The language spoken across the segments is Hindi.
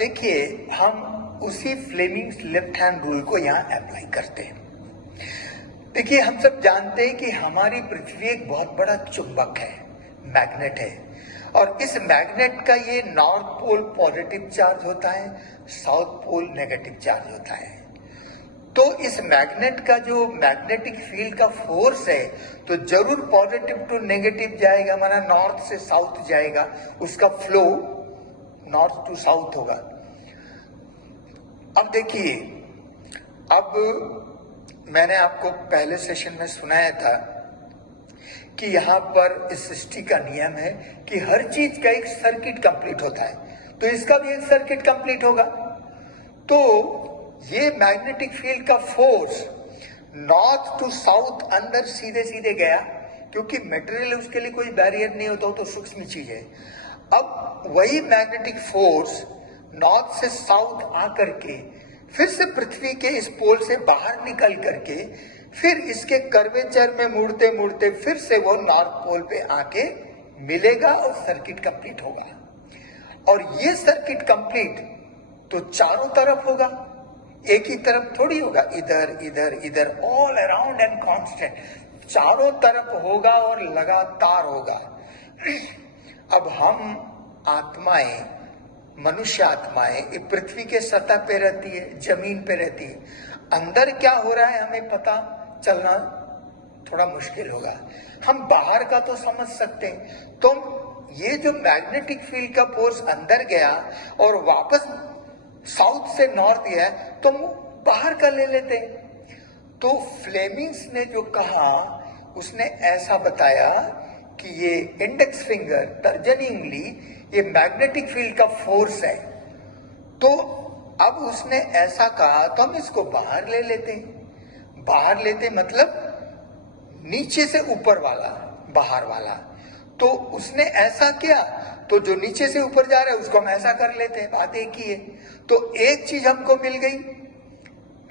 देखिए, हम उसी फ्लेमिंग्स लेफ्ट हैंड रूल को यहाँ अप्लाई करते हैं। देखिए, हम सब जानते हैं कि हमारी पृथ्वी एक बहुत बड़ा चुंबक है, मैग्नेट है, और इस मैग्नेट का ये नॉर्थ पोल पॉजिटिव चार्ज होता है, साउथ पोल नेगेटिव चार्ज होता है। तो इस मैग्नेट का जो मैग्नेटिक फील्ड का फोर्स है, तो जरूर पॉजिटिव टू नेगेटिव जाएगा, हमारा नॉर्थ से साउथ जाएगा, उसका फ्लो नॉर्थ टू साउथ होगा। अब देखिए, अब मैंने आपको पहले सेशन में सुनाया था कि यहाँ पर इस सृष्टि का नियम है कि हर चीज का एक सर्किट कंप्लीट होता है, तो इसका भी एक सर्किट कंप्लीट होगा। तो ये मैग्नेटिक फील्ड का फोर्स नॉर्थ टू साउथ अंदर सीधे सीधे गया, क्योंकि मटेरियल उसके लिए कोई बैरियर नहीं होता, तो सूक्ष्म चीज है। अब वही मैग्नेटिक फोर्स नॉर्थ से साउथ आकर के फिर से पृथ्वी के इस पोल से बाहर निकल करके फिर इसके कर्वेचर में मुड़ते मुड़ते फिर से वो नॉर्थ पोल पे आके मिलेगा और सर्किट कंप्लीट होगा। और ये सर्किट कंप्लीट तो चारों तरफ होगा, एक ही तरफ थोड़ी होगा, इधर इधर इधर, ऑल अराउंड एंड कांस्टेंट, चारों तरफ होगा और लगातार होगा। अब हम आत्माएं, मनुष्य आत्माएं पृथ्वी के सतह पे रहती है, जमीन पे रहती है, अंदर क्या हो रहा है हमें पता चलना थोड़ा मुश्किल होगा। हम बाहर का तो समझ सकते हैं। तो ये जो मैग्नेटिक फील्ड का फोर्स अंदर गया और वापस साउथ से नॉर्थ गया, तो बाहर का ले लेते हैं। तो फ्लेमिंग्स ने जो कहा, उसने ऐसा बताया कि ये इंडेक्स फिंगर, तर्जनी उंगली, ये मैग्नेटिक फील्ड का फोर्स है। तो अब उसने ऐसा कहा तो हम इसको बाहर ले लेते हैं। बाहर लेते मतलब नीचे से ऊपर वाला, बाहर वाला। तो उसने ऐसा किया, तो जो नीचे से ऊपर जा रहा है उसको हम ऐसा कर लेते हैं, बात एक ही है। तो एक चीज हमको मिल गई,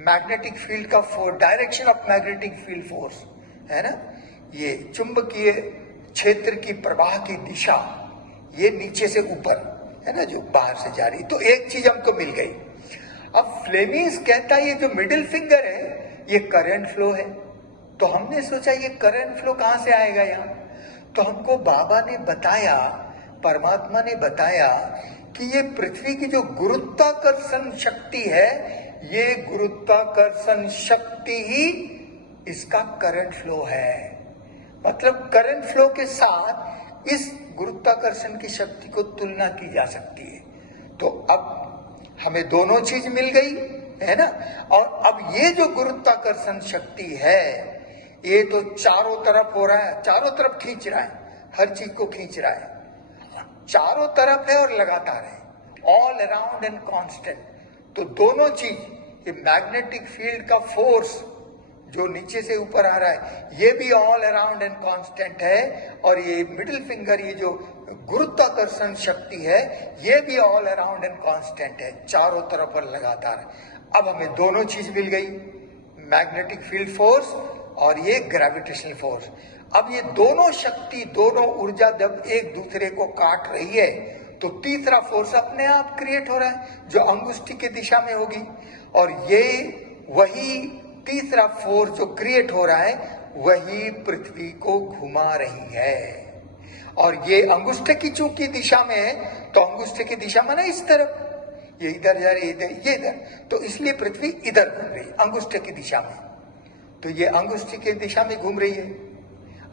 मैग्नेटिक फील्ड का force, direction of magnetic field force है ना, ये चुंबकीय क्षेत्र की प्रवाह की दिशा, ये नीचे से ऊपर है ना, जो बाहर से जा रही। तो एक चीज हमको मिल गई। अब फ्लेमिंग्स कहता है ये जो मिडिल फिंगर है ये करंट फ्लो है। तो हमने सोचा ये करंट फ्लो कहां से आएगा यहाँ। तो हमको बाबा ने बताया, परमात्मा ने बताया कि ये पृथ्वी की जो गुरुत्वाकर्षण शक्ति है, ये गुरुत्वाकर्षण शक्ति ही इसका करंट फ्लो है। मतलब करंट फ्लो के साथ इस गुरुत्वाकर्षण की शक्ति को तुलना की जा सकती है। तो अब हमें दोनों चीज मिल गई है ना। और अब ये जो गुरुत्वाकर्षण शक्ति है, ये तो चारों तरफ हो रहा है, चारों तरफ खींच रहा है, हर चीज को खींच रहा है, चारों तरफ है और लगातार है, ऑल अराउंड एंड कांस्टेंट। तो दोनों चीज, ये मैग्नेटिक फील्ड का फोर्स जो नीचे से ऊपर आ रहा है, ये भी ऑल अराउंड एंड कांस्टेंट है, और ये मिडिल फिंगर, ये जो गुरुत्वाकर्षण शक्ति है, ये भी ऑल अराउंड एंड कांस्टेंट है, चारों तरफ और लगातार। अब हमें दोनों चीज मिल गई, मैग्नेटिक फील्ड फोर्स और ये ग्रेविटेशनल फोर्स। अब ये दोनों शक्ति, दोनों ऊर्जा जब एक दूसरे को काट रही है, तो तीसरा फोर्स अपने आप क्रिएट हो रहा है, जो अंगुष्ठी की दिशा में होगी। और ये वही तीसरा फोर्स जो क्रिएट हो रहा है, वही पृथ्वी को घुमा रही है। और ये अंगुष्ठ की चूंकि दिशा में है, तो अंगुष्ठ की दिशा में ना इस तरफ, ये इधर जा रही है, इधर, ये इधर, तो इसलिए पृथ्वी इधर घूम रही है अंगुष्ठ की दिशा में। तो ये अंगुष्ठ की दिशा में घूम रही है,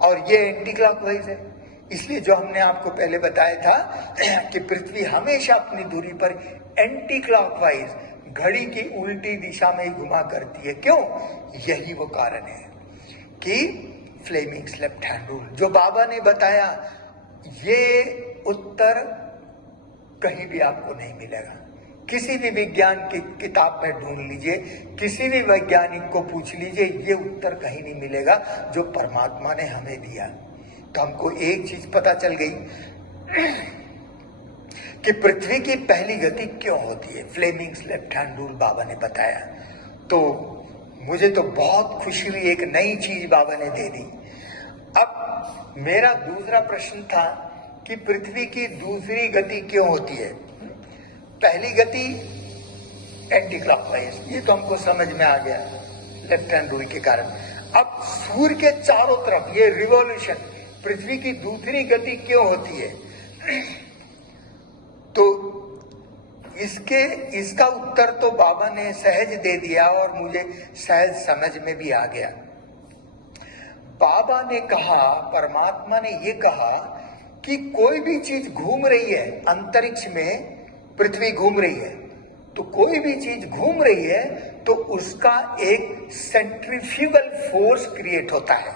और ये एंटी क्लॉकवाइज है। इसलिए जो हमने आपको पहले बताया था कि पृथ्वी हमेशा अपनी दूरी पर एंटी क्लॉकवाइज, घड़ी की उल्टी दिशा में ही घुमा करती है। क्यों? यही वो कारण है कि फ्लेमिंग्स लेफ्ट हैंड रूल जो बाबा ने बताया, ये उत्तर कहीं भी आपको नहीं मिलेगा। किसी भी विज्ञान की किताब में ढूंढ लीजिए, किसी भी वैज्ञानिक को पूछ लीजिए, ये उत्तर कहीं नहीं मिलेगा जो परमात्मा ने हमें दिया। तो हमको एक चीज पता चल गई कि पृथ्वी की पहली गति क्यों होती है। फ्लेमिंग्स लेफ्ट हैंड रूल बाबा ने बताया। तो मुझे तो बहुत खुशी हुई, एक नई चीज बाबा ने दे दी। अब मेरा दूसरा प्रश्न था कि पृथ्वी की दूसरी गति क्यों होती है। पहली गति एंटी क्लॉकवाइज, ये तो हमको समझ में आ गया लेफ्ट हैंड रूल के कारण। अब सूर्य के चारों तरफ ये रिवॉल्यूशन, पृथ्वी की दूसरी गति क्यों होती है? तो इसका उत्तर तो बाबा ने सहज दे दिया और मुझे सहज समझ में भी आ गया। बाबा ने कहा, परमात्मा ने ये कहा कि कोई भी चीज घूम रही है अंतरिक्ष में, पृथ्वी घूम रही है, तो कोई भी चीज घूम रही है तो उसका एक सेंट्रीफ्यूगल फोर्स क्रिएट होता है।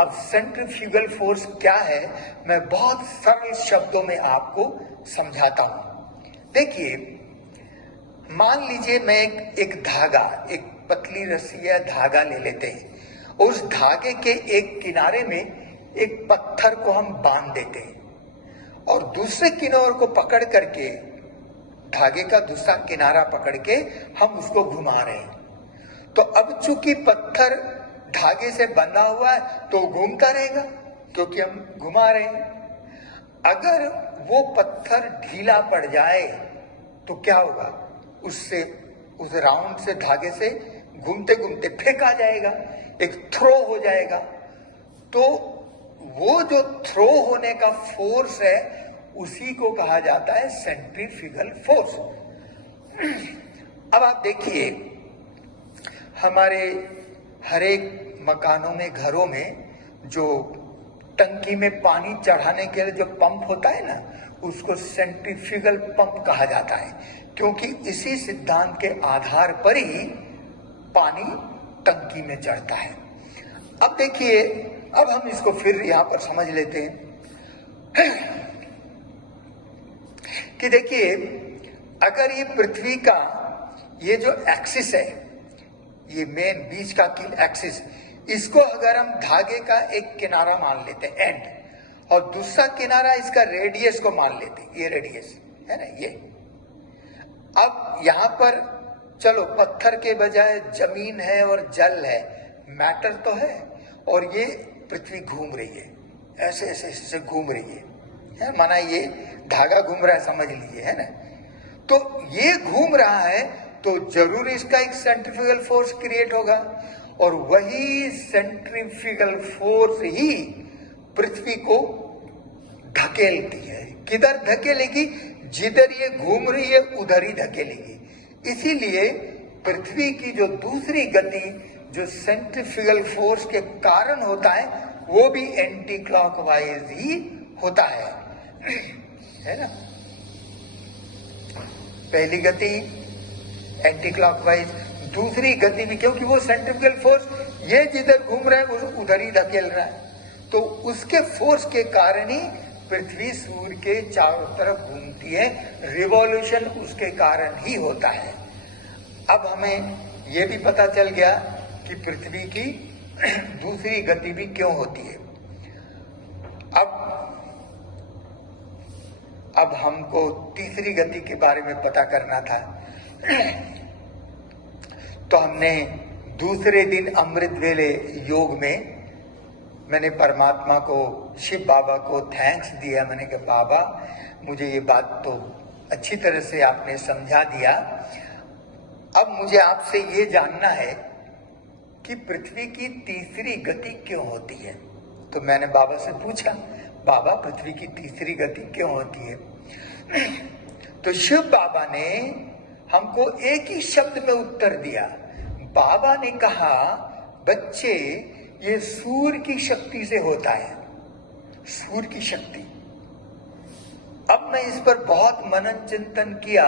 अब सेंट्रीफ्यूगल फोर्स क्या है, मैं बहुत सरल शब्दों में आपको समझाता हूं। देखिए, मान लीजिए मैं एक धागा, एक पतली रस्सी या धागा ले लेते हैं, उस धागे के एक किनारे में एक पत्थर को हम बांध देते हैं और दूसरे किनारे को पकड़ करके, धागे का दूसरा किनारा पकड़ के हम उसको घुमा रहे हैं। तो अब चूंकि पत्थर धागे से बंधा हुआ है तो घूमता रहेगा क्योंकि हम घुमा रहे हैं। अगर वो पत्थर ढीला पड़ जाए तो क्या होगा, उससे, उस राउंड से, धागे से घूमते घूमते फेंका जाएगा, एक थ्रो हो जाएगा। तो वो जो थ्रो होने का फोर्स है उसी को कहा जाता है सेंट्रीफ्यूगल फोर्स। अब आप देखिए, हमारे हर एक मकानों में, घरों में जो टंकी में पानी चढ़ाने के लिए जो पंप होता है ना, उसको सेंट्रीफ्यूगल पंप कहा जाता है, क्योंकि इसी सिद्धांत के आधार पर ही पानी टंकी में चढ़ता है। अब देखिए, अब हम इसको फिर यहां पर समझ लेते हैं कि देखिए, अगर ये पृथ्वी का ये जो एक्सिस है, ये मेन बीच का एक्सिस, इसको अगर हम धागे का एक किनारा मान लेते हैं, एंड, और दूसरा किनारा इसका रेडियस को मान लेते हैं, ये रेडियस है ना, ये। अब यहां पर चलो पत्थर के बजाय जमीन है और जल है, मैटर तो है, और ये पृथ्वी घूम रही है, ऐसे ऐसे ऐसे घूम रही है, माना ये धागा घूम रहा है, समझ लीजिए, है ना। तो ये घूम रहा है तो जरूर इसका एक सेंट्रीफ्यूगल फोर्स क्रिएट होगा, और वही सेंट्रीफ्यूगल फोर्स ही पृथ्वी को धकेलती है। किधर धकेलेगी? जिधर ये घूम रही है उधर ही धकेलेगी। इसीलिए पृथ्वी की जो दूसरी गति, जो सेंट्रीफ्यूगल फोर्स के कारण होता है, वो भी एंटी क्लॉकवाइज ही होता है ना। पहली गति एंटी क्लॉकवाइज, दूसरी गति भी, क्योंकि वो सेंट्रीफ्यूगल फोर्स ये जिधर घूम रहा है उधर ही धकेल रहा है, तो उसके फोर्स के कारण ही पृथ्वी सूर्य के चारों तरफ घूमती है, रिवॉल्यूशन उसके कारण ही होता है। अब हमें यह भी पता चल गया कि पृथ्वी की दूसरी गति भी क्यों होती है। अब हमको तीसरी गति के बारे में पता करना था। तो हमने दूसरे दिन अमृत वेले योग में मैंने परमात्मा को, शिव बाबा को थैंक्स दिया। मैंने कहा, बाबा मुझे ये बात तो अच्छी तरह से आपने समझा दिया, अब मुझे आपसे ये जानना है कि पृथ्वी की तीसरी गति क्यों होती है। तो मैंने बाबा से पूछा, बाबा पृथ्वी की तीसरी गति क्यों होती है? तो शिव बाबा ने हमको एक ही शब्द में उत्तर दिया। बाबा ने कहा, बच्चे ये सूर्य की शक्ति से होता है, सूर्य की शक्ति। अब मैं इस पर बहुत मनन चिंतन किया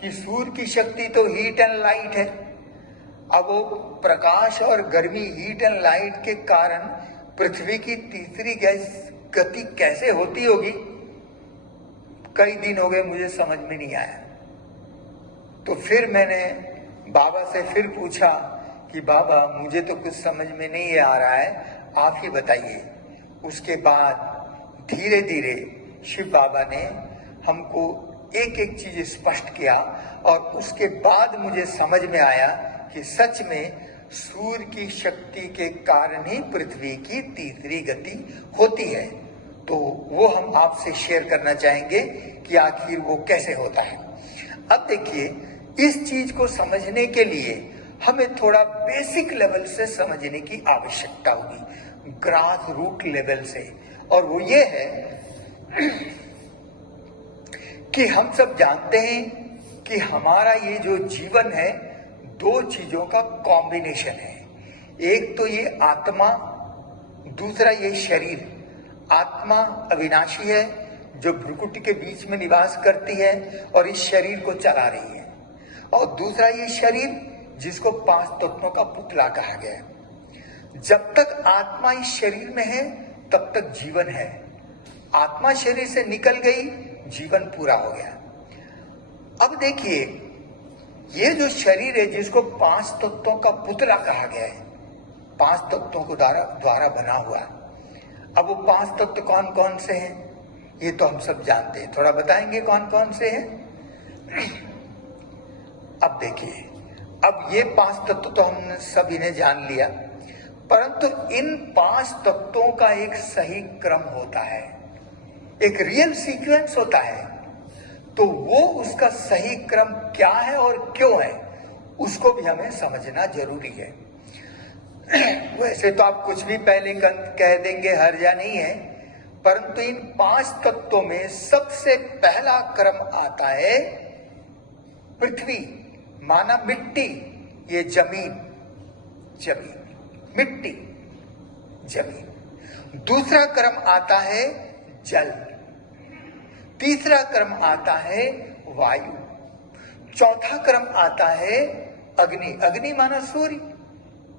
कि सूर्य की शक्ति तो हीट एंड लाइट है। अब वो प्रकाश और गर्मी, हीट एंड लाइट के कारण पृथ्वी की तीसरी गति कैसे होती होगी? कई दिन हो गए मुझे समझ में नहीं आया। तो फिर मैंने बाबा से फिर पूछा कि बाबा मुझे तो कुछ समझ में नहीं आ रहा है, आप ही बताइए। उसके बाद धीरे धीरे शिव बाबा ने हमको एक एक चीज स्पष्ट किया, और उसके बाद मुझे समझ में आया कि सच में सूर्य की शक्ति के कारण ही पृथ्वी की तीसरी गति होती है। तो वो हम आपसे शेयर करना चाहेंगे कि आखिर वो कैसे होता है। अब देखिए, इस चीज को समझने के लिए हमें थोड़ा बेसिक लेवल से समझने की आवश्यकता होगी, ग्रास रूट लेवल से। और वो ये है कि हम सब जानते हैं कि हमारा ये जो जीवन है दो चीजों का कॉम्बिनेशन है। एक तो ये आत्मा, दूसरा ये शरीर। आत्मा अविनाशी है जो भ्रुकुट के बीच में निवास करती है और इस शरीर को चला रही है, और दूसरा ये शरीर जिसको 5 तत्वों का पुतला कहा गया है। जब तक आत्मा इस शरीर में है तब तक जीवन है। आत्मा शरीर से निकल गई, जीवन पूरा हो गया। अब देखिए, ये जो शरीर है जिसको 5 तत्वों का पुतला कहा गया है, 5 तत्वों को द्वारा बना हुआ। अब वो 5 तत्व कौन कौन से हैं ये तो हम सब जानते हैं, थोड़ा बताएंगे कौन कौन से हैं। अब देखिए, अब ये 5 तत्व तो हम सभी ने जान लिया, परंतु इन 5 तत्वों का एक सही क्रम होता है, एक रियल सीक्वेंस होता है। तो वो उसका सही क्रम क्या है और क्यों है, उसको भी हमें समझना जरूरी है। वैसे तो आप कुछ भी पहले कह देंगे, हर्जा नहीं है, परंतु इन 5 तत्वों में सबसे पहला क्रम आता है पृथ्वी, माना मिट्टी, ये जमीन, मिट्टी, जमीन। दूसरा क्रम आता है जल, तीसरा क्रम आता है वायु, चौथा क्रम आता है अग्नि। अग्नि माना सूर्य,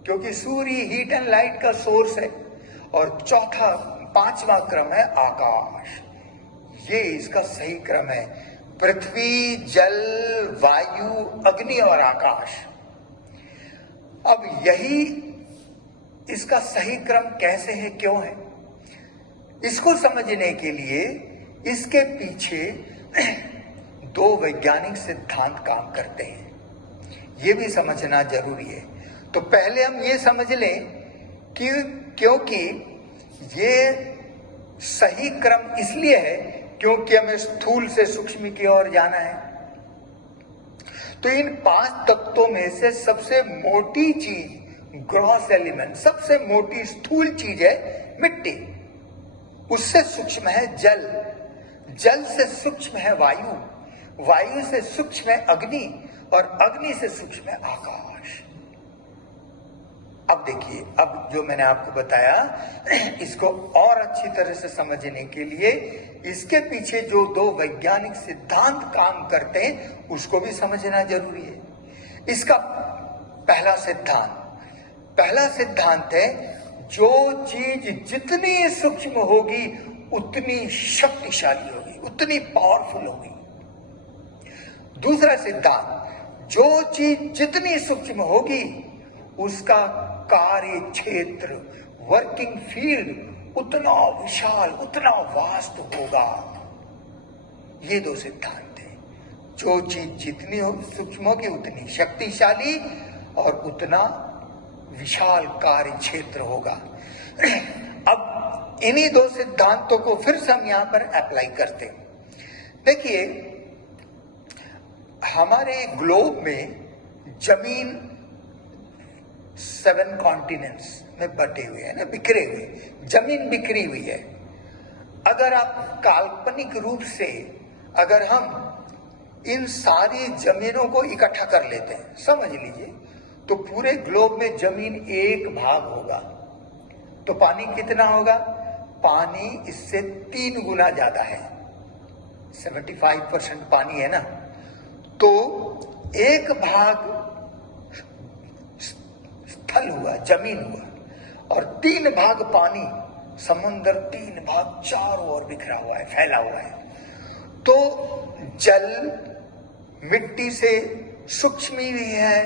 क्योंकि सूर्य हीट एंड लाइट का सोर्स है। और पांचवा क्रम है आकाश। ये इसका सही क्रम है, पृथ्वी, जल, वायु, अग्नि और आकाश। अब यही इसका सही क्रम कैसे है, क्यों है, इसको समझने के लिए इसके पीछे 2 वैज्ञानिक सिद्धांत काम करते हैं, ये भी समझना जरूरी है। तो पहले हम ये समझ लें कि क्योंकि ये सही क्रम इसलिए है क्योंकि हमें स्थूल से सूक्ष्म की ओर जाना है। तो इन 5 तत्वों में से सबसे मोटी चीज, ग्रॉस एलिमेंट, सबसे मोटी स्थूल चीज है मिट्टी। उससे सूक्ष्म है जल, जल से सूक्ष्म है वायु, वायु से सूक्ष्म है अग्नि, और अग्नि से सूक्ष्म है आकाश। अब देखिए, अब जो मैंने आपको बताया, इसको और अच्छी तरह से समझने के लिए इसके पीछे जो 2 वैज्ञानिक सिद्धांत काम करते हैं उसको भी समझना जरूरी है। इसका पहला सिद्धांत है, जो चीज जितनी सूक्ष्म होगी उतनी शक्तिशाली होगी, उतनी पावरफुल होगी। दूसरा सिद्धांत, जो चीज जितनी सूक्ष्म होगी उसका कार्य क्षेत्र, वर्किंग फील्ड उतना विशाल, उतना वास्ट होगा। ये 2 सिद्धांत हैं, जो चीज जितनी सूक्ष्म होगी उतनी शक्तिशाली और उतना विशाल कार्य क्षेत्र होगा। अब इन्हीं 2 सिद्धांतों को फिर से हम यहां पर अप्लाई करते हैं। देखिए, हमारे ग्लोब में जमीन 7 कॉन्टिनेंट्स में बटे हुए हैं ना, बिखरे हुए, जमीन बिखरी हुई है। अगर आप काल्पनिक रूप से अगर हम इन सारी जमीनों को इकट्ठा कर लेते हैं, समझ लीजिए, तो पूरे ग्लोब में जमीन 1 भाग होगा, तो पानी कितना होगा? पानी इससे 3 गुना ज्यादा है, 75% पानी है ना। तो 1 भाग स्थल हुआ, जमीन हुआ, और 3 भाग पानी, समुद्र 3 भाग चारों ओर बिखरा हुआ है, फैला हुआ है। तो जल मिट्टी से सूक्ष्म भी है,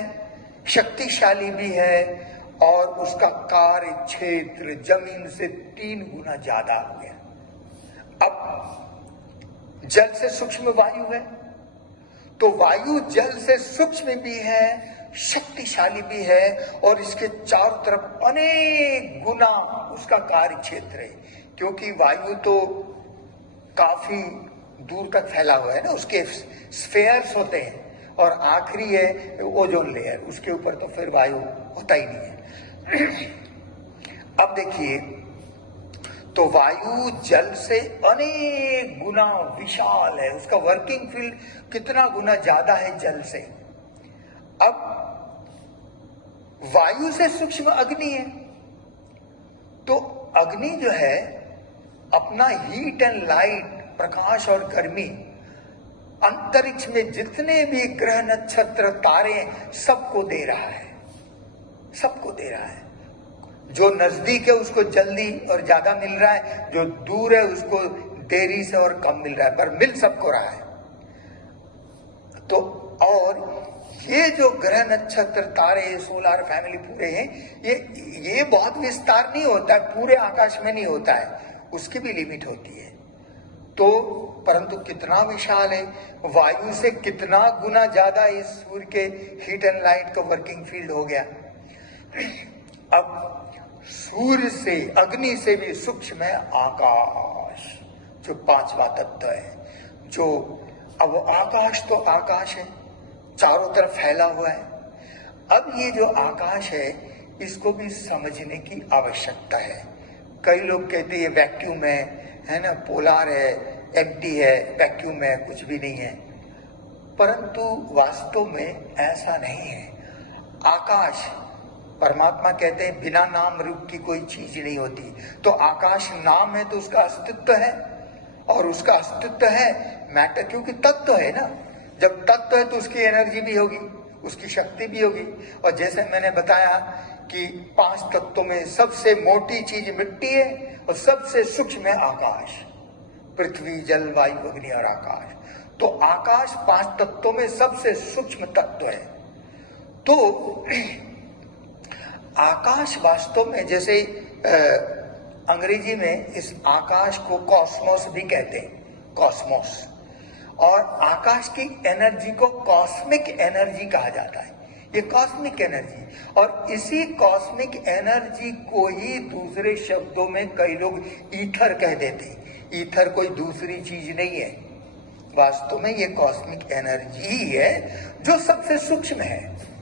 शक्तिशाली भी है, और उसका कार्य क्षेत्र जमीन से 3 गुना ज्यादा हो गया। अब जल से सूक्ष्म वायु है, तो वायु जल से सूक्ष्म भी है, शक्तिशाली भी है, और इसके चारों तरफ अनेक गुना उसका कार्य क्षेत्र है, क्योंकि वायु तो काफी दूर तक फैला हुआ है ना, उसके स्फेयर्स होते हैं, और आखिरी है ओजोन लेयर, उसके ऊपर तो फिर वायु होता ही नहीं है। अब देखिए, तो वायु जल से अनेक गुना विशाल है, उसका वर्किंग फील्ड कितना गुना ज्यादा है जल से। अब वायु से सूक्ष्म अग्नि है, तो अग्नि जो है अपना हीट एंड लाइट, प्रकाश और गर्मी अंतरिक्ष में जितने भी ग्रह नक्षत्र तारे सबको दे रहा है, सबको दे रहा है। जो नजदीक है उसको जल्दी और ज्यादा मिल रहा है, जो दूर है उसको देरी से और कम मिल रहा है, पर मिल सबको रहा है। तो और ये जो ग्रह नक्षत्र तारे सोलर फैमिली पूरे हैं, ये बहुत विस्तार नहीं होता है, पूरे आकाश में नहीं होता है, उसकी भी लिमिट होती है। तो परंतु कितना विशाल है, वायु से कितना गुना ज्यादा इस सूर्य के हीट एंड लाइट का वर्किंग फील्ड हो गया। अब सूर्य से, अग्नि से भी सूक्ष्म है आकाश, जो पांचवा तत्व है। जो अब आकाश तो आकाश है, चारों तरफ फैला हुआ है। अब ये जो आकाश है इसको भी समझने की आवश्यकता है। कई लोग कहते हैं वैक्यूम है ना, पोलार है, एम्प्टी है, वैक्यूम है, कुछ भी नहीं है, परंतु वास्तव में ऐसा नहीं है। आकाश, परमात्मा कहते हैं बिना नाम रूप की कोई चीज नहीं होती, तो आकाश नाम है तो उसका अस्तित्व है, और उसका अस्तित्व है मैटर, क्योंकि तत्व है ना। जब तत्व है तो उसकी एनर्जी भी होगी, उसकी शक्ति भी होगी। और जैसे मैंने बताया कि 5 तत्वों में सबसे मोटी चीज मिट्टी है और सबसे सूक्ष्म है आकाश, पृथ्वी, जल, वायु, अग्नि और आकाश। तो आकाश 5 तत्वों में सबसे सूक्ष्म तत्व है। तो आकाश वास्तव में, जैसे अंग्रेजी में इस आकाश को कॉस्मोस भी कहते हैं, कॉस्मोस, और आकाश की एनर्जी को कॉस्मिक एनर्जी कहा जाता है। ये कॉस्मिक एनर्जी, और इसी कॉस्मिक एनर्जी को ही दूसरे शब्दों में कई लोग ईथर कह देते हैं। ईथर कोई दूसरी चीज नहीं है, वास्तव में ये कॉस्मिक एनर्जी ही है जो सबसे सूक्ष्म है।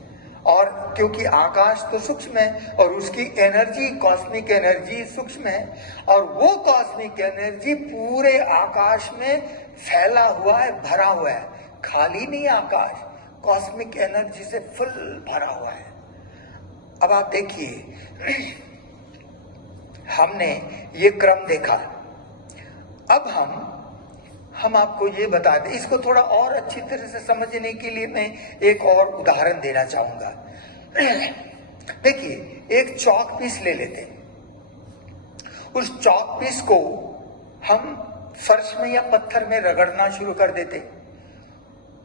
और क्योंकि आकाश तो सूक्ष्म है और उसकी एनर्जी, कॉस्मिक एनर्जी सूक्ष्म है, और वो कॉस्मिक एनर्जी पूरे आकाश में फैला हुआ है, भरा हुआ है, खाली नहीं आकाश, कॉस्मिक एनर्जी से फुल भरा हुआ है। अब आप देखिए, हमने ये क्रम देखा। अब हम आपको ये बता दें, इसको थोड़ा और अच्छी तरह से समझने के लिए मैं एक और उदाहरण देना चाहूंगा। देखिए, एक चौक पीस ले लेते हैं। उस चौक पीस को हम फर्श में या पत्थर में रगड़ना शुरू कर देते,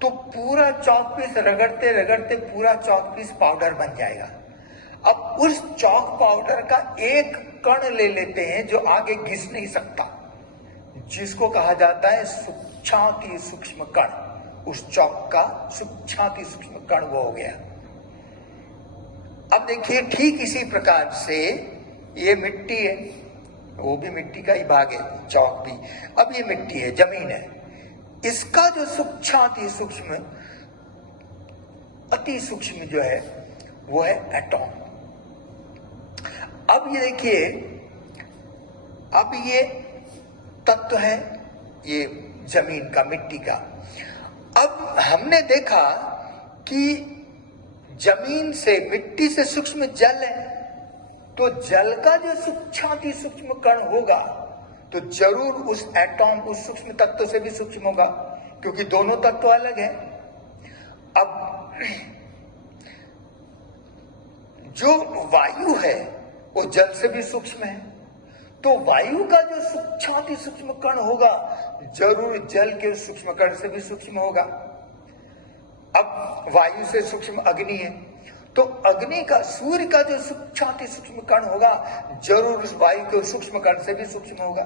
तो पूरा चौक पीस रगड़ते रगड़ते पूरा चौक पीस पाउडर बन जाएगा। अब उस चौक पाउडर का एक कण ले लेते हैं जो आगे घिस नहीं सकता, जिसको कहा जाता है सूक्ष्माति सूक्ष्म कण। उस चौक का सूक्ष्माति सूक्ष्म कण वो हो गया। अब देखिए, ठीक इसी प्रकार से ये मिट्टी है, वो भी मिट्टी का ही भाग है, चौक भी। अब ये मिट्टी है, जमीन है, इसका जो सूक्ष्माति सूक्ष्म, अति सूक्ष्म जो है वो है एटॉम। अब ये देखिए, अब ये तत्व है, ये जमीन का, मिट्टी का। अब हमने देखा कि जमीन से, मिट्टी से सूक्ष्म जल है, तो जल का जो सूक्ष्माति सूक्ष्म कण होगा तो जरूर उस एटॉम, उस सूक्ष्म तत्व से भी सूक्ष्म होगा, क्योंकि दोनों तत्व अलग है। अब जो वायु है वो जल से भी सूक्ष्म है, तो वायु का जो सूक्ष्माति सूक्ष्म कण होगा जरूर जल के सूक्ष्म कण से भी सूक्ष्म होगा। अब वायु से सूक्ष्म अग्नि है, तो अग्नि का, सूर्य का जो सूक्ष्माति सूक्ष्म कण होगा जरूर उस वायु के सूक्ष्म कण से भी सूक्ष्म होगा।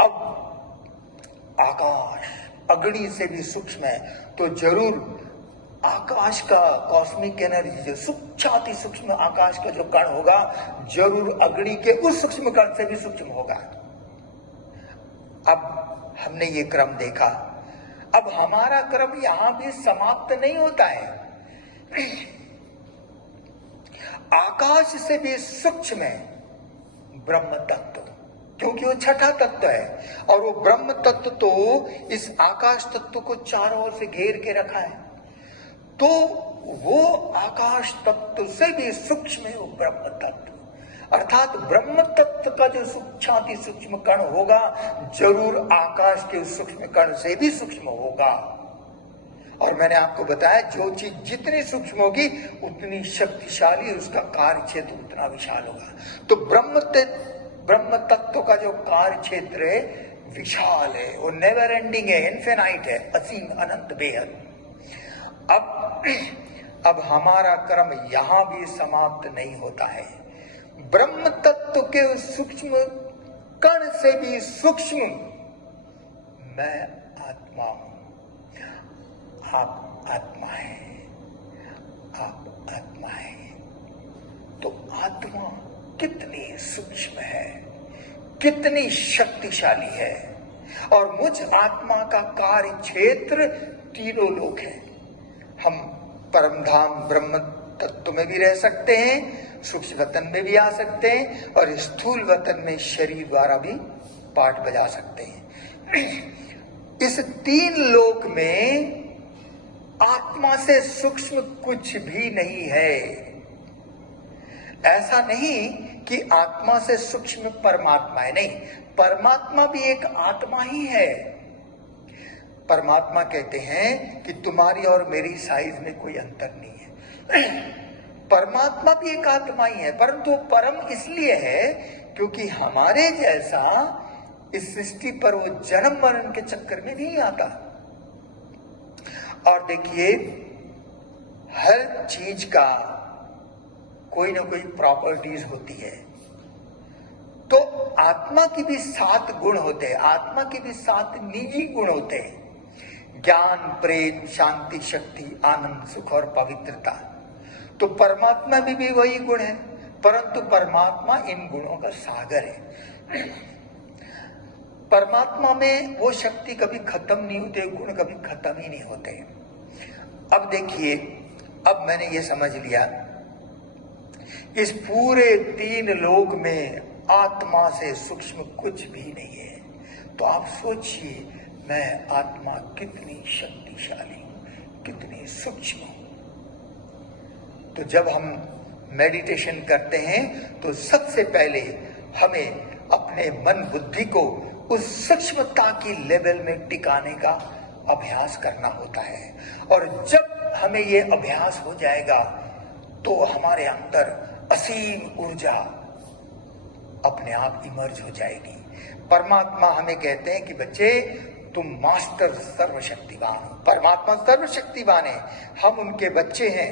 अब आकाश अग्नि से भी सूक्ष्म है, तो जरूर आकाश का कॉस्मिक एनर्जी, जो सूक्ष्माति सूक्ष्म आकाश का जो कण होगा जरूर अग्नि के उस सूक्ष्म कण से भी सूक्ष्म होगा। अब हमने ये क्रम देखा। अब हमारा क्रम यहां भी समाप्त नहीं होता है। आकाश से भी सूक्ष्म है ब्रह्म तत्व, क्योंकि वो छठा तत्व है और वो ब्रह्म तत्व तो इस आकाश तत्व को चारों ओर से घेर के रखा है। तो वो आकाश तत्व से भी सूक्ष्म है वो ब्रह्म तत्व, अर्थात ब्रह्म तत्व का जो सूक्ष्माति सूक्ष्म कण होगा जरूर आकाश के उस सूक्ष्म कण से भी सूक्ष्म होगा। और मैंने आपको बताया जो चीज जितनी सूक्ष्म होगी उतनी शक्तिशाली, उसका कार्य क्षेत्र उतना विशाल होगा। तो ब्रह्म तत्व का जो कार्य क्षेत्र है विशाल है, वो नेवर एंडिंग है, इन्फिनाइट है, असीम अनंत बेहद। अब हमारा कर्म यहां भी समाप्त नहीं होता है। ब्रह्म तत्व के सूक्ष्म कण से भी सूक्ष्म मैं आत्मा हूं, आप आत्मा है, आप आत्मा है। तो आत्मा कितनी सूक्ष्म है, कितनी शक्तिशाली है। और मुझ आत्मा का कार्य क्षेत्र तीनों लोक है। हम परमधाम ब्रह्म तत्व में भी रह सकते हैं, सूक्ष्म वतन में भी आ सकते हैं और स्थूल वतन में शरीर द्वारा भी पाठ बजा सकते हैं। इस तीन लोक में आत्मा से सूक्ष्म कुछ भी नहीं है। ऐसा नहीं कि आत्मा से सूक्ष्म परमात्मा है, नहीं, परमात्मा भी एक आत्मा ही है। परमात्मा कहते हैं कि तुम्हारी और मेरी साइज में कोई अंतर नहीं है। परमात्मा भी एक आत्मा ही है, परंतु परम इसलिए है क्योंकि हमारे जैसा इस सृष्टि पर वो जन्म मरण के चक्कर में नहीं आता। और देखिए हर चीज का कोई ना कोई प्रॉपर्टीज होती है। तो आत्मा की भी 7 गुण होते हैं, आत्मा के भी 7 निजी गुण होते हैं, ज्ञान, प्रेम, शांति, शक्ति, आनंद, सुख और पवित्रता। तो परमात्मा में भी वही गुण है, परंतु परमात्मा इन गुणों का सागर है। परमात्मा में वो शक्ति कभी खत्म नहीं होती, गुण कभी खत्म ही नहीं होते। अब देखिए, अब मैंने ये समझ लिया इस पूरे 3 लोक में आत्मा से सूक्ष्म कुछ भी नहीं है। तो आप सोचिए मैं आत्मा कितनी शक्तिशाली हूं, कितनी सूक्ष्म हूं। तो जब हम मेडिटेशन करते हैं तो सबसे पहले हमें अपने मन बुद्धि को उस सूक्ष्मता की लेवल में टिकाने का अभ्यास करना होता है। और जब हमें ये अभ्यास हो जाएगा तो हमारे अंदर असीम ऊर्जा अपने आप इमर्ज हो जाएगी। परमात्मा हमें कहते हैं कि बच्चे तुम मास्टर सर्वशक्तिवान हो। परमात्मा सर्वशक्तिवान है, हम उनके बच्चे हैं,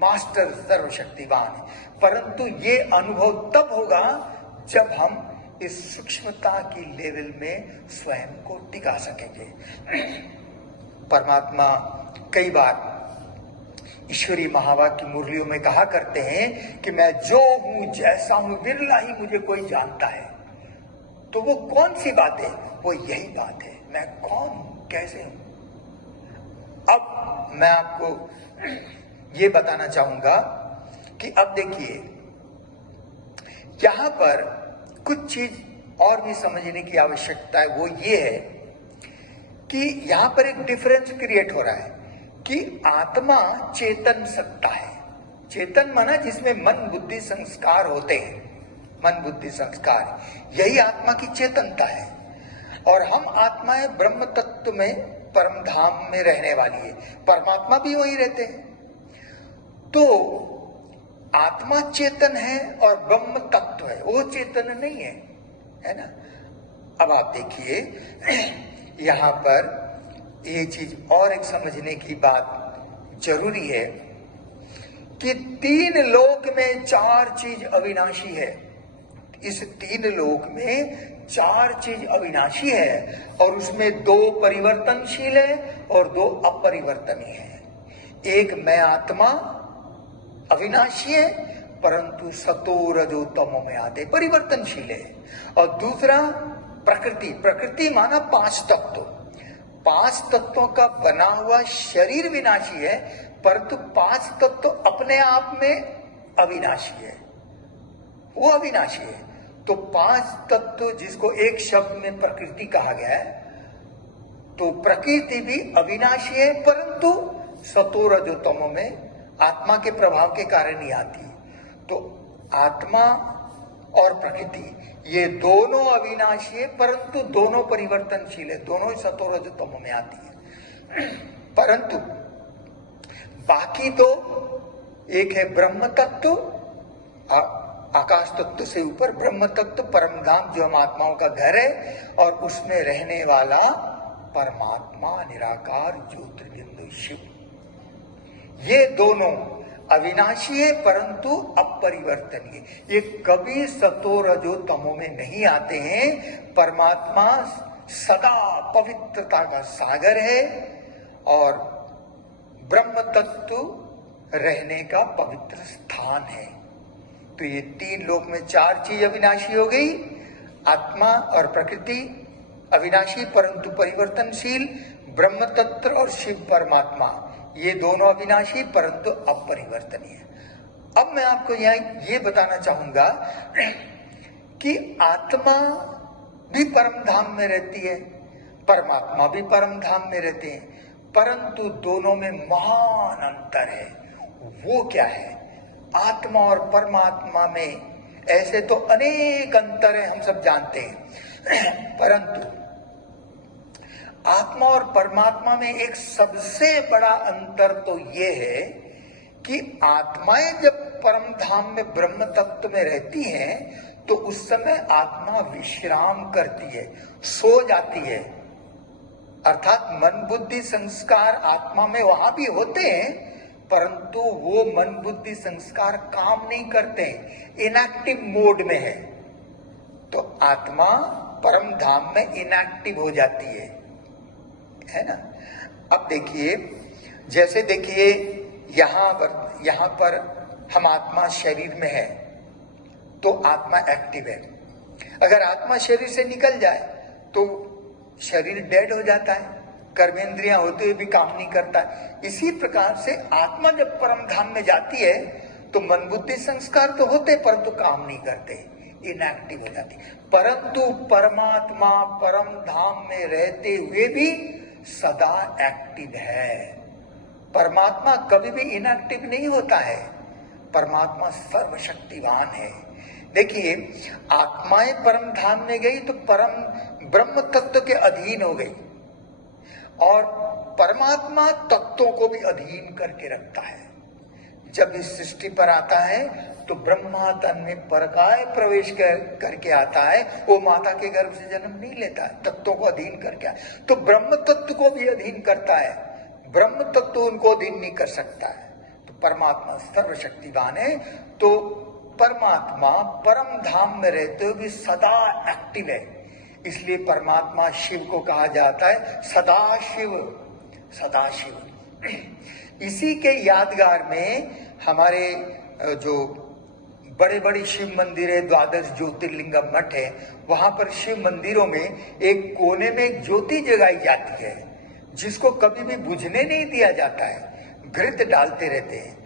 मास्टर सर्वशक्तिवान है। परंतु ये अनुभव तब होगा जब हम इस सूक्ष्मता की लेवल में स्वयं को टिका सकेंगे। परमात्मा कई बार ईश्वरी महावाक्य मुरलियों में कहा करते हैं कि मैं जो हूं जैसा हूं विरला ही मुझे कोई जानता है। तो वो कौन सी बात है? वो यही बात है, मैं कौन हूं, कैसे हूं। अब मैं आपको ये बताना चाहूंगा कि अब देखिए यहां पर कुछ चीज और भी समझने की आवश्यकता है। वो ये है कि यहां पर एक डिफरेंस क्रिएट हो रहा है कि आत्मा चेतन सत्ता है। चेतन माना जिसमें मन बुद्धि संस्कार होते हैं, मन बुद्धि संस्कार, यही आत्मा की चेतनता है। और हम आत्माएं ब्रह्म तत्व में परम धाम में रहने वाली है, परमात्मा भी वही रहते हैं। तो आत्मा चेतन है और ब्रह्म तत्व है, वो चेतन नहीं है, है ना। अब आप देखिए यहां पर ये चीज और एक समझने की बात जरूरी है कि 3 लोक में 4 चीज अविनाशी है। इस 3 लोक में 4 चीज अविनाशी है और उसमें 2 परिवर्तनशील है और 2 अपरिवर्तनीय है। एक मैं आत्मा अविनाशी है परंतु सतो रजो तमो में आते परिवर्तनशील है, और दूसरा प्रकृति, प्रकृति माना पांच तत्व, पांच तत्वों का बना हुआ शरीर विनाशी है, परंतु पांच तत्व अपने आप में अविनाशी है, वो अविनाशी है। तो पांच तत्व जिसको एक शब्द में प्रकृति कहा गया है, तो प्रकृति भी अविनाशी है, परंतु सतो रजो तमो में आत्मा के प्रभाव के कारण ही आती है। तो आत्मा और प्रकृति ये दोनों अविनाशी है, परंतु दोनों परिवर्तनशील है, दोनों ही सतो रजो तमो में आती है। परंतु बाकी तो एक है ब्रह्म तत्व, आकाश तत्व से ऊपर ब्रह्म तत्व, परम धाम जो हम आत्माओं का घर है, और उसमें रहने वाला परमात्मा निराकार ज्योतिर्बिंदु शिव। ये दोनों अविनाशी है परंतु अपरिवर्तनीय, ये कभी सतो रजो तमो में नहीं आते हैं। परमात्मा सदा पवित्रता का सागर है और ब्रह्म तत्व रहने का पवित्र स्थान है। तो ये तीन लोक में चार चीज अविनाशी हो गई, आत्मा और प्रकृति अविनाशी परंतु परिवर्तनशील, ब्रह्म तत्व और शिव परमात्मा ये दोनों अविनाशी परंतु अपरिवर्तनीय। अब मैं आपको यहाँ ये बताना चाहूंगा कि आत्मा भी परम धाम में रहती है, परमात्मा भी परम धाम में रहते हैं, परंतु दोनों में महान अंतर है। वो क्या है? आत्मा और परमात्मा में ऐसे तो अनेक अंतर है, हम सब जानते हैं, परंतु आत्मा और परमात्मा में एक सबसे बड़ा अंतर तो ये है कि आत्माएं जब परम धाम में ब्रह्म तत्व में रहती हैं तो उस समय आत्मा विश्राम करती है, सो जाती है, अर्थात मन बुद्धि संस्कार आत्मा में वहां भी होते हैं, परंतु वो मन बुद्धि संस्कार काम नहीं करते, इनएक्टिव मोड में है। तो आत्मा परम धाम में इनएक्टिव हो जाती है ना। अब देखिए, जैसे देखिए यहाँ पर हम आत्मा शरीर में है तो आत्मा एक्टिव है, अगर आत्मा शरीर से निकल जाए तो शरीर डेड हो जाता है, कर्मेंद्रियां होते हुए भी काम नहीं करता। इसी प्रकार से आत्मा जब परम धाम में जाती है तो मन बुद्धि संस्कार तो होते परंतु काम नहीं करते, इनएक्टिव हो जाती। परंतु परमात्मा परम धाम में रहते हुए भी सदा एक्टिव है। परमात्मा कभी भी इनएक्टिव नहीं होता है, परमात्मा सर्वशक्तिवान है। देखिए, आत्माएं परम धाम में गई तो परम ब्रह्म तत्व के अधीन हो गई, और परमात्मा तत्वों को भी अधीन करके रखता है। जब इस सृष्टि पर आता है तो ब्रह्मा तन में परकाय प्रवेश करके आता है, वो माता के गर्भ से जन्म नहीं लेता है, तत्वों को अधीन करके। तो ब्रह्म तत्व को भी अधीन करता है, ब्रह्म तत्व उनको अधीन नहीं कर सकता है। तो परमात्मा सर्वशक्तिवान है। तो परमात्मा परम धाम में रहते हुए भी सदा एक्टिव है, इसलिए परमात्मा शिव को कहा जाता है सदाशिव, सदाशिव। इसी के यादगार में हमारे जो बड़े बड़े शिव मंदिर है, द्वादश ज्योतिर्लिंगम मठ है, वहां पर शिव मंदिरों में एक कोने में एक ज्योति जगाई जाती है जिसको कभी भी बुझने नहीं दिया जाता है, घृत डालते रहते हैं।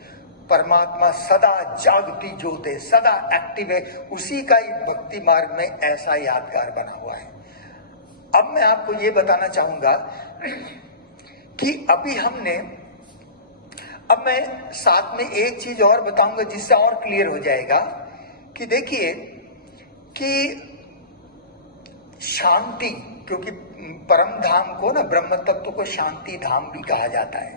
परमात्मा सदा जागती ज्योत है, सदा एक्टिव है, उसी का ही भक्ति मार्ग में ऐसा यादगार बना हुआ है। अब मैं आपको ये बताना चाहूंगा कि अभी हमने, अब मैं साथ में एक चीज और बताऊंगा जिससे और क्लियर हो जाएगा कि देखिए कि शांति, क्योंकि परम धाम को ना, ब्रह्म तत्व को शांति धाम भी कहा जाता है।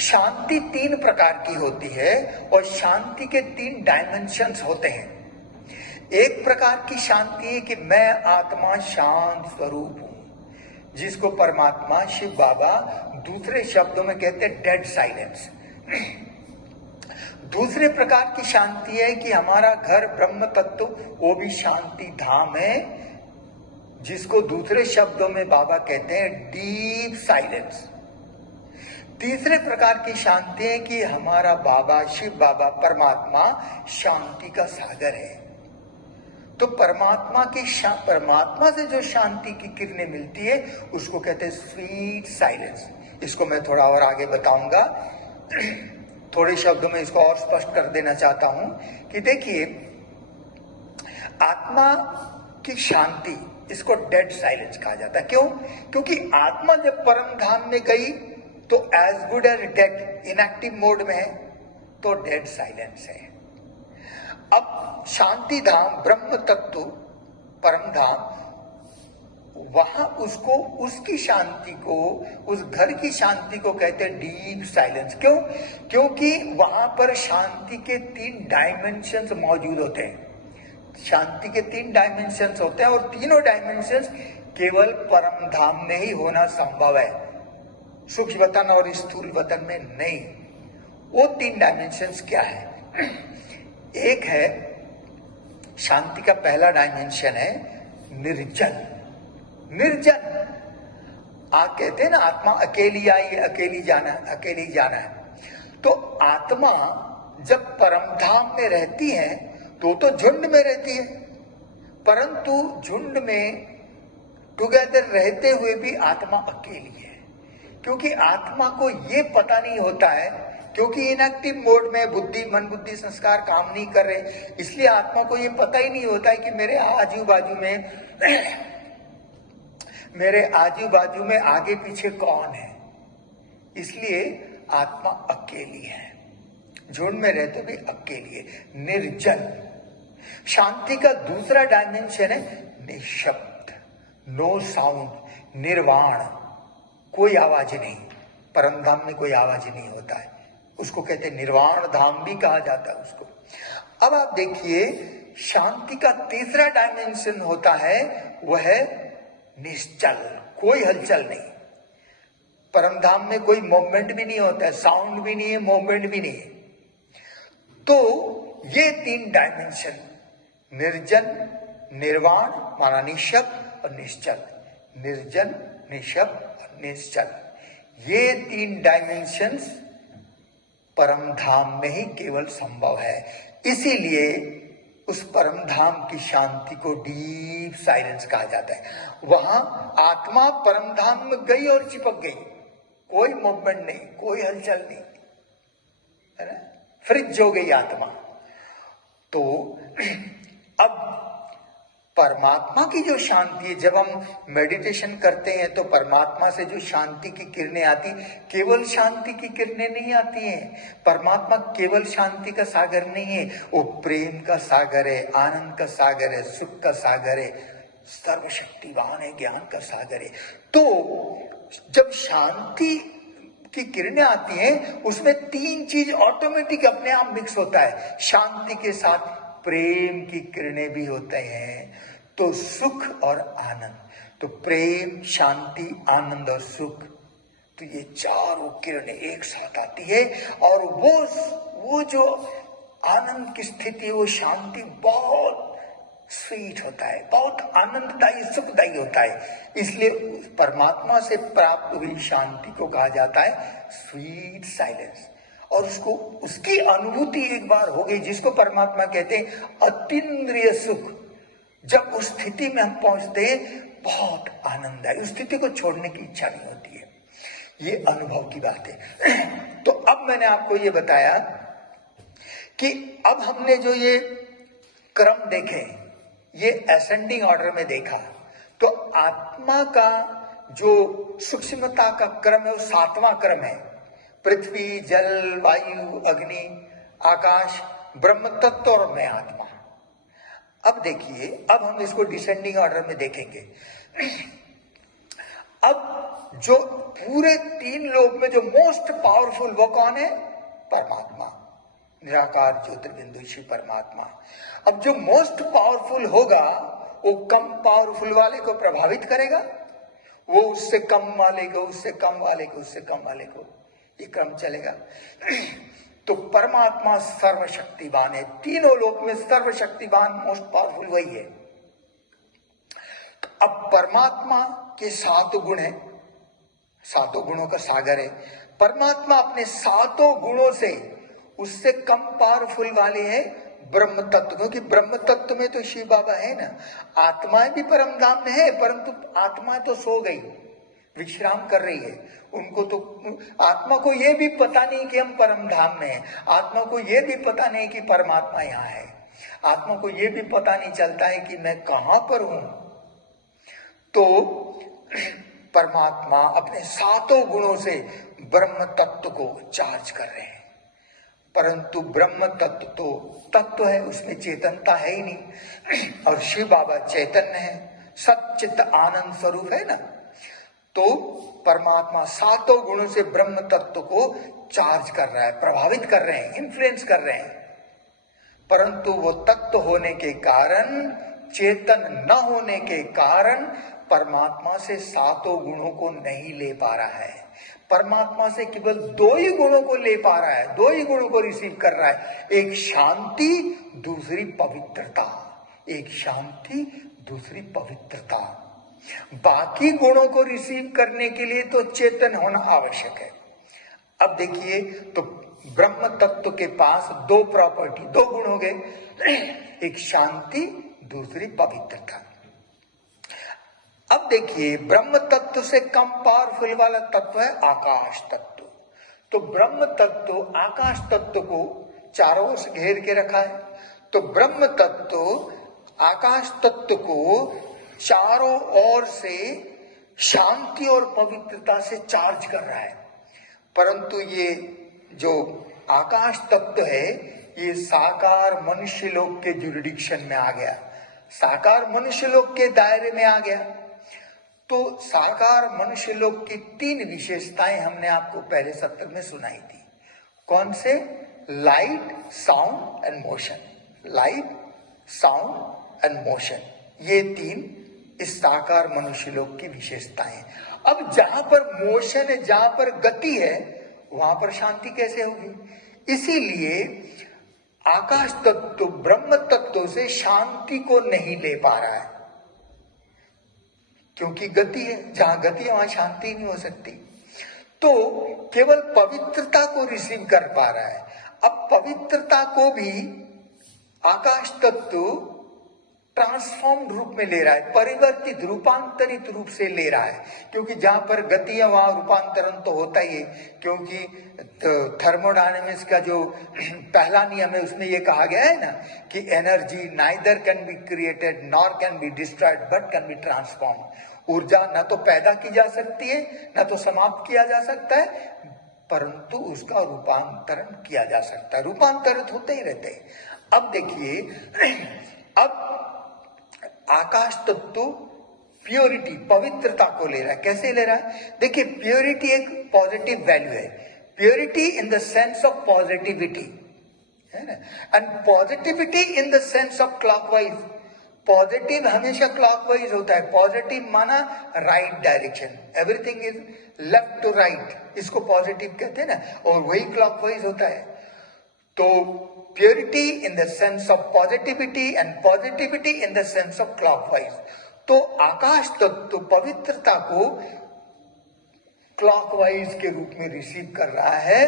शांति तीन प्रकार की होती है और शांति के तीन डायमेंशंस होते हैं। एक प्रकार की शांति है कि मैं आत्मा शांत स्वरूप हूं, जिसको परमात्मा शिव बाबा दूसरे शब्दों में कहते हैं डेड साइलेंस। दूसरे प्रकार की शांति है कि हमारा घर ब्रह्म तत्व, वो भी शांति धाम है, जिसको दूसरे शब्दों में बाबा कहते हैं डीप साइलेंस। तीसरे प्रकार की शांति है कि हमारा बाबा शिव बाबा परमात्मा शांति का सागर है। तो परमात्मा से जो शांति की किरणें मिलती है उसको कहते हैं स्वीट साइलेंस। इसको मैं थोड़ा और आगे बताऊंगा। थोड़े शब्दों में इसको और स्पष्ट कर देना चाहता हूं कि देखिए, आत्मा की शांति, इसको डेड साइलेंस कहा जाता है। क्यों? क्योंकि आत्मा जब परम धाम में गई तो as good as dead, inactive mode में है, तो डेड साइलेंस है। अब शांति धाम, ब्रह्म तत्व, परम धाम, वहां उसको, उसकी शांति को, उस घर की शांति को कहते हैं डीप साइलेंस। क्यों? क्योंकि वहां पर शांति के 3 डायमेंशंस मौजूद होते हैं। शांति के 3 डायमेंशंस होते हैं और तीनों डायमेंशंस केवल परम धाम में ही होना संभव है, सूक्ष्म वतन और स्थूल वतन में नहीं। वो 3 डायमेंशंस क्या है? एक है, शांति का पहला डायमेंशन है निर्जन। निर्जन, आप कहते हैं ना, आत्मा अकेली आई है, अकेली जाना, अकेली जाना है। तो आत्मा जब परमधाम में रहती है तो झुंड में रहती है, परंतु झुंड में टुगेदर रहते हुए भी आत्मा अकेली है। क्योंकि आत्मा को ये पता नहीं होता है, क्योंकि इनएक्टिव मोड में बुद्धि, मन बुद्धि संस्कार काम नहीं कर रहे, इसलिए आत्मा को ये पता ही नहीं होता है कि मेरे आजू बाजू में आगे पीछे कौन है। इसलिए आत्मा अकेली है, झुंड में रहते भी अकेली है, निर्जन। शांति का दूसरा डायमेंशन है निशब्द, नो साउंड, निर्वाण, कोई आवाज नहीं। परम धाम में कोई आवाज नहीं होता है, उसको कहते हैं निर्वाण धाम भी कहा जाता है उसको। अब आप देखिए, शांति का तीसरा डायमेंशन होता है, वह है निश्चल, कोई हलचल नहीं। परम धाम में कोई मूवमेंट भी नहीं होता है, साउंड भी नहीं है, मूवमेंट भी नहीं है। तो ये 3 डायमेंशन, निर्जन, निर्वाण माना निशब्द और निश्चल, निर्जन, निशब्द और निश्चल, ये 3 डायमेंशंस परम धाम में ही केवल संभव है। इसीलिए उस परम धाम की शांति को डीप साइलेंस कहा जाता है। वहां आत्मा परम धाम में गई और चिपक गई, कोई मूवमेंट नहीं, कोई हलचल नहीं, है ना, फ्रिज हो गई आत्मा। तो अब परमात्मा की जो शांति है, जब हम मेडिटेशन करते हैं तो परमात्मा से जो शांति की किरणें आती, केवल शांति की किरणें नहीं आती हैं। परमात्मा केवल शांति का सागर नहीं है, वो प्रेम का सागर है, आनंद का सागर है, सुख का सागर है, सर्वशक्तिवान है, ज्ञान का सागर है। तो जब शांति की किरणें आती हैं, उसमें 3 चीज ऑटोमेटिक अपने आप मिक्स होता है। शांति के साथ प्रेम की किरणें भी होते हैं, तो सुख और आनंद। तो प्रेम, शांति, आनंद और सुख, तो ये चारों किरणें एक साथ आती है। और वो जो आनंद की स्थिति, वो शांति बहुत स्वीट होता है, बहुत आनंददायी, सुखदायी होता है। इसलिए परमात्मा से प्राप्त हुई शांति को कहा जाता है स्वीट साइलेंस। और उसको, उसकी अनुभूति एक बार हो गई, जिसको परमात्मा कहते हैं अतीन्द्रिय सुख, जब उस स्थिति में हम पहुंचते हैं, बहुत आनंद है, उस स्थिति को छोड़ने की इच्छा नहीं होती है। ये अनुभव की बात है। तो अब मैंने आपको ये बताया कि अब हमने जो ये क्रम देखे, ये असेंडिंग ऑर्डर में देखा, तो आत्मा का जो सूक्ष्मता का क्रम है वो 7वां क्रम है। पृथ्वी, जल, वायु, अग्नि, आकाश, ब्रह्म तत्व और मैं आत्मा। अब देखिए, अब हम इसको डिसेंडिंग ऑर्डर में देखेंगे। अब जो पूरे 3 लोक में जो मोस्ट पावरफुल, वो कौन है? परमात्मा, निराकार ज्योतिर्बिंदु श्री परमात्मा। अब जो मोस्ट पावरफुल होगा, वो कम पावरफुल वाले को प्रभावित करेगा, वो उससे कम वाले को, उससे कम वाले को, उससे कम वाले को, ये क्रम चलेगा। तो परमात्मा सर्वशक्तिवान है, तीनों लोक में सर्वशक्तिवान, मोस्ट पावरफुल वही है। अब परमात्मा के 7 गुण है, 7 गुणों का सागर है। परमात्मा अपने 7 गुणों से उससे कम पावरफुल वाले हैं ब्रह्म तत्व, क्योंकि ब्रह्म तत्व में तो शिव बाबा है ना। आत्माएं भी परम धाम में है, परंतु आत्मा तो सो गई, विश्राम कर रही है। उनको तो आत्मा को यह भी पता नहीं कि हम परम धाम में हैं, आत्मा को यह भी पता नहीं कि परमात्मा यहाँ है, आत्मा को यह भी पता नहीं चलता है कि मैं कहां पर हूं। तो परमात्मा अपने सातों गुणों से ब्रह्म तत्व को चार्ज कर रहे हैं, परंतु ब्रह्म तत्व तो तत्व है, उसमें चेतनता है ही नहीं। और शिव बाबा चैतन्य है, सच्चित आनंद स्वरूप है ना। तो परमात्मा सातों गुणों से ब्रह्म तत्व को चार्ज कर रहा है, प्रभावित कर रहे हैं, इन्फ्लुएंस कर रहे हैं, परंतु वो तत्व होने के कारण, चेतन न होने के कारण परमात्मा से सातों गुणों को नहीं ले पा रहा है। परमात्मा से केवल दो ही गुणों को ले पा रहा है, दो ही गुणों को रिसीव कर रहा है, एक शांति, दूसरी पवित्रता। एक शांति, दूसरी पवित्रता। बाकी गुणों को रिसीव करने के लिए तो चेतन होना आवश्यक है। अब देखिए, तो ब्रह्म तत्व के पास दो प्रॉपर्टी, दो गुण हो गए, एक शांति, दूसरी पवित्रता। अब देखिए, ब्रह्म तत्व से कम पावरफुल वाला तत्व है आकाश तत्व। तो ब्रह्म तत्व आकाश तत्व को चारों ओर से घेर के रखा है। तो ब्रह्म तत्व आकाश तत्व को चारों ओर से शांति और पवित्रता से चार्ज कर रहा है, परंतु ये जो आकाश तत्व है ये साकार मनुष्य लोक के जुरिडिक्शन में आ गया, साकार मनुष्य लोक के दायरे में आ गया। तो साकार मनुष्य लोक की तीन विशेषताएं हमने आपको पहले सत्र में सुनाई थी। कौन से? Light, sound and motion. Light, sound and motion, ये तीन इस साकार मनुष्य लोक की विशेषताएं। अब जहां पर मोशन है, जहां पर गति है, वहां पर शांति कैसे होगी? इसीलिए आकाश तत्व ब्रह्म तत्व से शांति को नहीं ले पा रहा है, क्योंकि गति है, जहां गति है वहां शांति नहीं हो सकती। तो केवल पवित्रता को रिसीव कर पा रहा है। अब पवित्रता को भी आकाश तत्व ट्रांसफॉर्म्ड रूप में ले रहा है, परिवर्तित रूपांतरित रूप से ले रहा है, क्योंकि जहां पर गति है वहां रूपांतरण तो होता ही है। क्योंकि थर्मोडायनेमिक्स का जो पहला नियम है उसमें ये कहा गया है ना कि energy neither can be created nor can be destroyed but can be transform. ऊर्जा न तो पैदा की जा सकती है न तो समाप्त किया जा सकता है, परंतु उसका रूपांतरण किया जा सकता है, रूपांतरित होते ही रहते हैं। अब देखिए, अब आकाश तत्व प्योरिटी, पवित्रता को ले रहा है। कैसे ले रहा है? देखिए, प्योरिटी एक पॉजिटिव वैल्यू है, purity in the sense of positivity, है ना, and positivity in the sense of clockwise. Positive हमेशा क्लॉकवाइज होता है। पॉजिटिव माना right direction, everything is left to right, इसको पॉजिटिव कहते हैं ना, और वही क्लॉकवाइज होता है। तो purity in the sense of positivity and positivity in the sense of clockwise. तो आकाश तत्व पवित्रता को क्लॉकवाइज के रूप में रिसीव कर रहा है,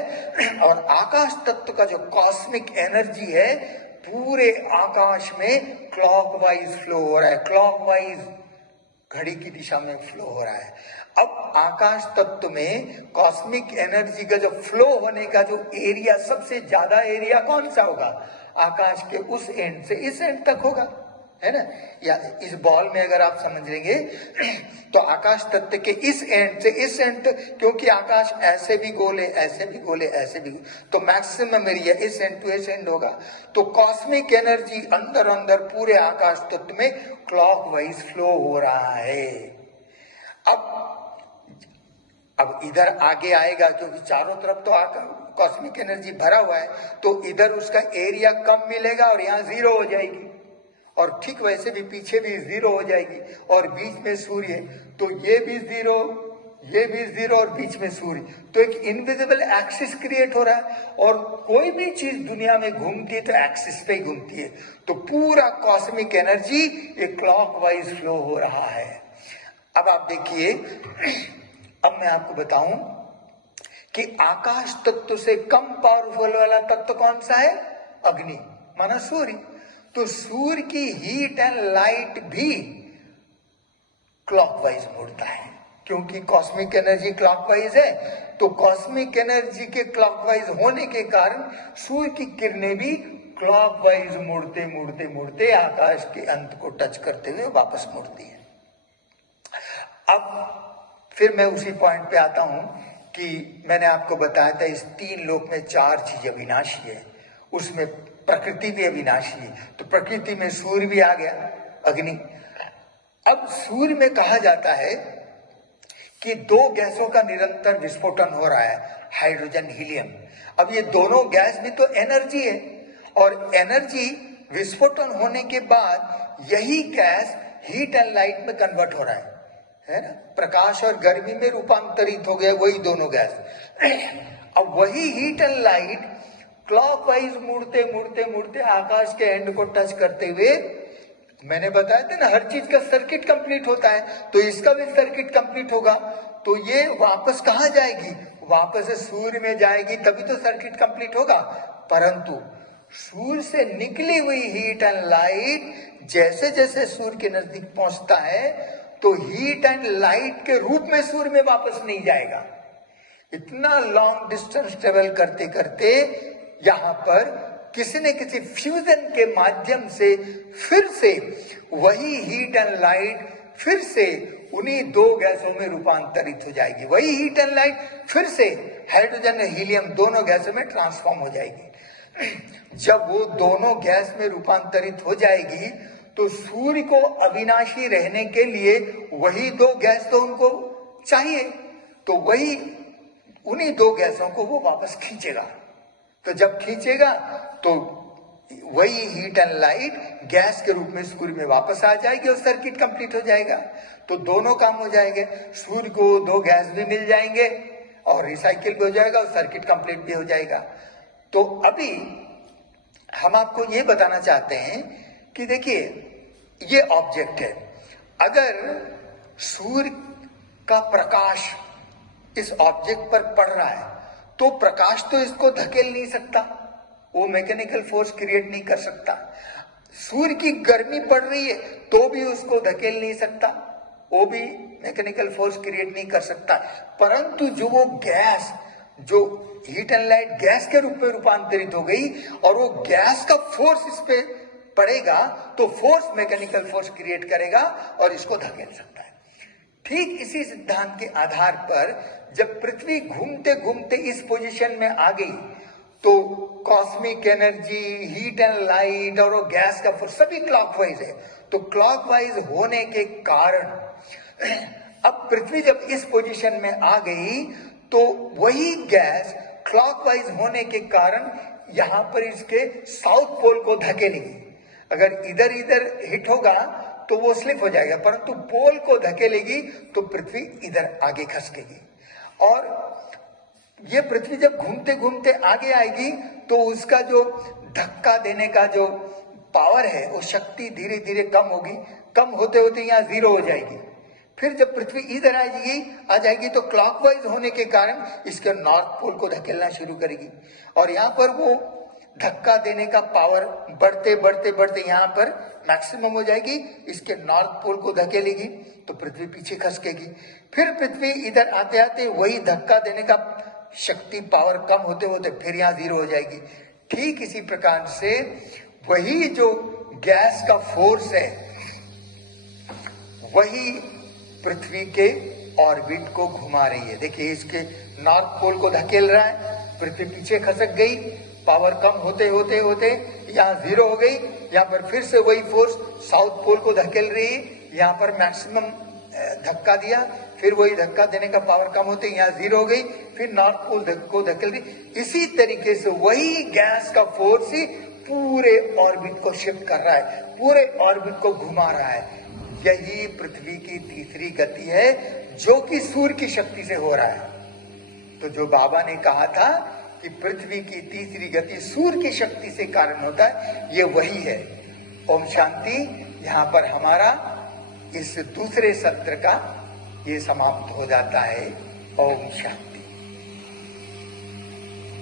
और आकाश तत्व का जो कॉस्मिक एनर्जी है पूरे आकाश में क्लॉकवाइज फ्लो हो रहा है, क्लॉकवाइज घड़ी की दिशा में फ्लो हो रहा है। अब आकाश तत्व में कॉस्मिक एनर्जी का जो फ्लो होने का जो एरिया, सबसे ज्यादा एरिया कौन सा होगा? आकाश के उस एंड से इस एंड तक होगा, है ना। या इस बॉल में अगर आप समझ लेंगे तो आकाश तत्व के इस एंड से इस एंड तक, क्योंकि आकाश ऐसे भी गोले, ऐसे भी गोले, ऐसे भी, तो मैक्सिमम एरिया इस एंड टू इस एंड होगा। तो कॉस्मिक एनर्जी अंदर अंदर पूरे आकाश तत्व में क्लॉकवाइज फ्लो हो रहा है। अब इधर आगे आएगा, क्योंकि चारों तरफ तो कॉस्मिक एनर्जी भरा हुआ है, तो इधर उसका एरिया कम मिलेगा और यहाँ जीरो हो जाएगी, और ठीक वैसे भी पीछे भी जीरो हो जाएगी, और बीच में सूर्य, तो ये भी जीरो, ये भी जीरो, और बीच में सूर्य। तो एक इनविजिबल एक्सिस क्रिएट हो रहा है, और कोई भी चीज दुनिया में घूमती है तो एक्सिस पे ही घूमती है। तो पूरा कॉस्मिक एनर्जी एक क्लॉकवाइज फ्लो हो रहा है। अब आप देखिए, अब मैं आपको बताऊं कि आकाश तत्व से कम पावरफुल वाला तत्व कौन सा है? अग्नि। माना सूर्य। तो सूर्य की हीट एंड लाइट भी क्लॉकवाइज मुड़ता है, क्योंकि कॉस्मिक एनर्जी क्लॉकवाइज है। तो कॉस्मिक एनर्जी के क्लॉकवाइज होने के कारण सूर्य की किरणें भी क्लॉकवाइज मुड़ते मुड़ते मुड़ते आकाश के अंत को टच करते हुए वापस मुड़ती है। अब फिर मैं उसी पॉइंट पे आता हूं कि मैंने आपको बताया था इस 3 लोक में 4 चीज अविनाशी है, उसमें प्रकृति भी अविनाशी है। तो प्रकृति में सूर्य भी आ गया, अग्नि। अब सूर्य में कहा जाता है कि 2 गैसों का निरंतर विस्फोटन हो रहा है, हाइड्रोजन हीलियम। अब ये दोनों गैस भी तो एनर्जी है, और एनर्जी विस्फोटन होने के बाद यही गैस हीट एंड लाइट में कन्वर्ट हो रहा है ना। प्रकाश और गर्मी में रूपांतरित हो गया वही दोनों गैस। अब वही हीट एंड लाइट क्लॉकवाइज मुड़ते मुड़ते मुड़ते आकाश के एंड को टच करते हुए, मैंने बताया था ना हर चीज का सर्किट कंप्लीट होता है, तो इसका भी सर्किट कंप्लीट होगा। तो ये वापस कहाँ जाएगी? वापस सूर्य में जाएगी, तभी तो सर्किट कंप्लीट होगा। परंतु सूर्य से निकली हुई हीट एंड लाइट जैसे जैसे सूर्य के नजदीक पहुंचता है, तो हीट एंड लाइट के रूप में सूर्य में वापस नहीं जाएगा। इतना लॉन्ग डिस्टेंस ट्रेवल करते करते यहां पर किसी न किसी फ्यूजन के माध्यम से फिर से वही हीट एंड लाइट फिर से उन्हीं 2 गैसों में रूपांतरित हो जाएगी। वही हीट एंड लाइट फिर से हाइड्रोजन और हीलियम दोनों गैसों में ट्रांसफॉर्म हो जाएगी। जब वो दोनों गैस में रूपांतरित हो जाएगी, तो सूर्य को अविनाशी रहने के लिए वही 2 गैस तो उनको चाहिए, तो वही उन्हीं 2 गैसों को वो वापस खींचेगा। तो जब खींचेगा तो वही हीट एंड लाइट गैस के रूप में सूर्य में वापस आ जाएगी और सर्किट कंप्लीट हो जाएगा। तो दोनों काम हो जाएंगे, सूर्य को 2 गैस भी मिल जाएंगे और रिसाइकिल भी हो जाएगा और सर्किट कंप्लीट भी हो जाएगा। तो अभी हम आपको ये बताना चाहते हैं कि देखिए ये ऑब्जेक्ट है, अगर सूर्य का प्रकाश इस ऑब्जेक्ट पर पड़ रहा है तो प्रकाश तो इसको धकेल नहीं सकता, वो मैकेनिकल फोर्स क्रिएट नहीं कर सकता। सूर्य की गर्मी पड़ रही है तो भी उसको धकेल नहीं सकता, वो भी मैकेनिकल फोर्स क्रिएट नहीं कर सकता। परंतु जो वो गैस जो हीट एंड लाइट गैस के रूप में रूपांतरित हो गई और वो गैस का फोर्स इस पे पड़ेगा, तो फोर्स मैकेनिकल फोर्स क्रिएट करेगा और इसको धकेल सकता है। ठीक इसी सिद्धांत के आधार पर जब पृथ्वी घूमते घूमते इस पोजीशन में आ गई, तो cosmic energy, heat and light और वो गैस का फोर्स सभी क्लॉकवाइज है। तो क्लॉकवाइज होने के कारण अब पृथ्वी जब इस पोजीशन में आ गई, तो वही गैस क्लॉकवाइज होने के कारण यहां पर इसके साउथ पोल को धकेलेगी। अगर इधर इधर हिट होगा तो वो स्लिप हो जाएगा, परंतु पोल को धकेलेगी तो पृथ्वी इधर आगे खसकेगी। और ये पृथ्वी जब घूमते घूमते आगे आएगी तो उसका जो धक्का देने का जो पावर है, वो शक्ति धीरे धीरे कम होगी, कम होते होते यहाँ 0 हो जाएगी। फिर जब पृथ्वी इधर आ जाएगी तो क्लॉकवाइज होने के कारण इसके नॉर्थ पोल को धकेलना शुरू करेगी, और यहाँ पर वो धक्का देने का पावर बढ़ते बढ़ते बढ़ते यहाँ पर मैक्सिमम हो जाएगी, इसके नॉर्थ पोल को धकेलेगी तो पृथ्वी पीछे खसकेगी। फिर पृथ्वी इधर आते आते वही धक्का देने का शक्ति पावर कम होते होते फिर यहाँ 0 हो जाएगी। ठीक इसी प्रकार से वही जो गैस का फोर्स है वही पृथ्वी के ऑर्बिट को घुमा रही है। देखिए इसके नॉर्थ पोल को धकेल रहा है, पृथ्वी पीछे खसक गई, पावर कम होते होते होते यहाँ 0 हो गई, यहाँ पर फिर से वही फोर्स साउथ पोल को धकेल रही है, यहाँ पर मैक्सिमम धक्का दिया, फिर वही धक्का देने का पावर कम होते यहाँ 0 हो गई, फिर नॉर्थ पोल को धकेल रही। इसी तरीके से वही गैस का फोर्स ही पूरे ऑर्बिट को शिफ्ट कर रहा है, पूरे ऑर्बिट को घुमा रहा है। यही पृथ्वी की तीसरी गति है जो कि सूर्य की शक्ति से हो रहा है। तो जो बाबा ने कहा था कि पृथ्वी की तीसरी गति सूर्य की शक्ति से कारण होता है, ये वही है। ओम शांति। यहाँ पर हमारा इस दूसरे सत्र का ये समाप्त हो जाता है। ओम शांति।